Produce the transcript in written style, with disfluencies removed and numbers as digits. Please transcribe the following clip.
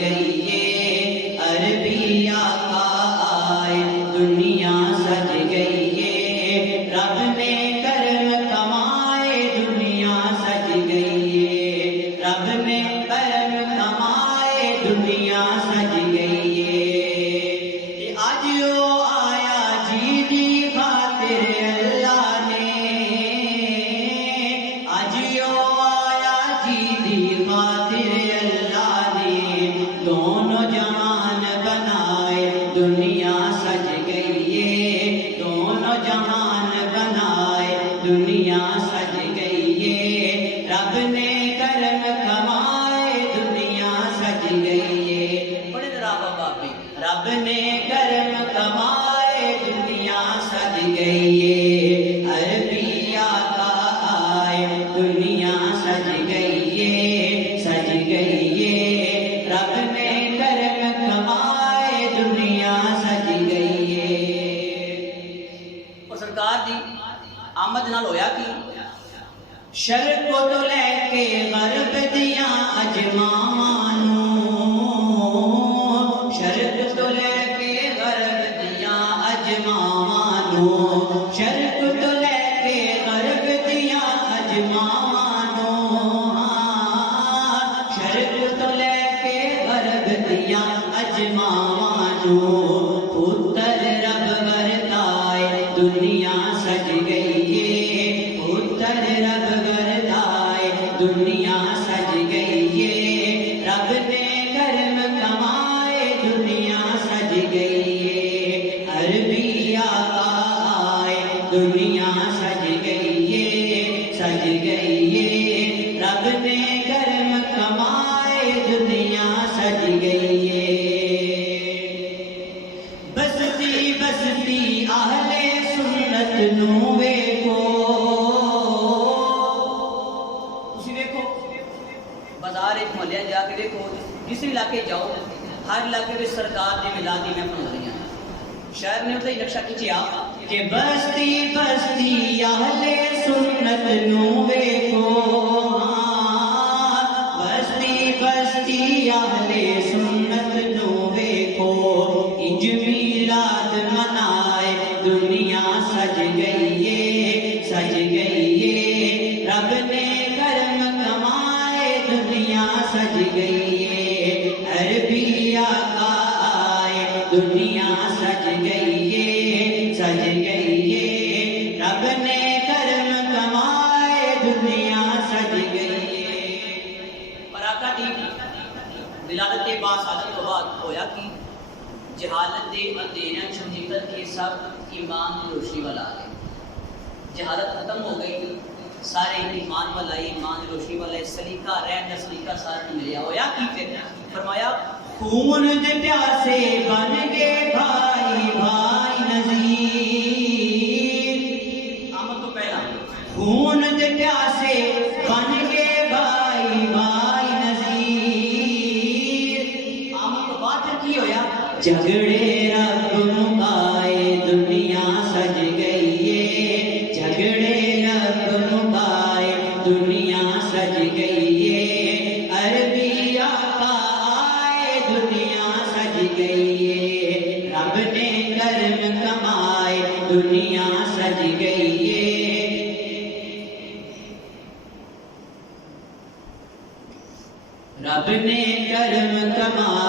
گئی یہ عربی آقا آئے دنیا سج گئی یہ رب نے کرم کمائے دنیا سج گئی یہ رب نے کرم کمائے دنیا سج گئی یہ آج وہ آیا جی دی خاطر اللہ نے آج وہ آیا جی دی خاطر اللہ نے دونوں جہان بنائے دنیا سج گئی یہ دونوں جہان بنائے دنیا سج گئی یہ رب نے کرم کمائے دنیا سج گئی یہ بڑے بابا بھی رب نے کرم کمائے دنیا سج گئی یہ عربی آقا آئے دنیا سج گئی یہ سج گئی یہ رب نے کرم کمائے دنیا سج گئی یہ اور سرکار دی آمد نال ہویا کی شرق کو تو لے کے غرب دیاں اجمانوں شرق تو لے کے غرب دیاں اجمانوں شرق تو لے کے غرب دیاں اجمانوں شرق تو لے کے غرب دیاں اجمانوں پتر رب گردائے دنیا سج گئی یہ پتر رب گردائے دنیا سج گئی یہ رب نے کرم کمائے دنیا سج گئی یہ عربی آقا آئے دنیا سج گئی یہ سج گئی یہ رب نے کرم کمائے دنیا سج گئی یہ بستی بستی اہل سنت نو ویکھو تسی ویکھو بازار ایک محلے جا کے دیکھو جس علاقے جاؤ ہر علاقے میں سرکار دی میلادی محفل ہو رہی ہیں شہر نے اتنا ہی نقشہ کھینچیا کہ بستی بستی اہل سنت نو ویکھو بستی بستی اہل سنت نو ویکھو انج میلاد منائے دنیا سج گئی یہ سج گئی یہ رب نے کرم کمائے دنیا سج گئی یہ عربی آقا آئے دنیا سج گئی یہ سج گئی یہ رب نے کرم کمائے دنیا سج گئی یہ اور آقا دی ولادت باصادت تو بعد ہویا کی جہالت دے اندھیریاں چھجیتن کے سب ایمان کی روشنی والا آ گئے جہالت ختم ہو گئی سارے ایمان والا ایمان کی روشنی والا سلیقہ رہن کا سلیقہ سارے نے ملیا ہویا کی پھر فرمایا خون دے پیاسے بن گئے بھائی بھائی نذیر آمد تو پہلا خون دے پیاسے بن گئے بھائی بھائی نذیر آمد تو بعد کی ہویا جھگڑے رب مکائے دنیا سج گئی یہ جھگڑے رب مکائے دنیا سج گئی یہ عربی آقا آئے دنیا سج گئی یہ رب نے کرم کمائے دنیا سج گئی یہ رب نے کرم کمائے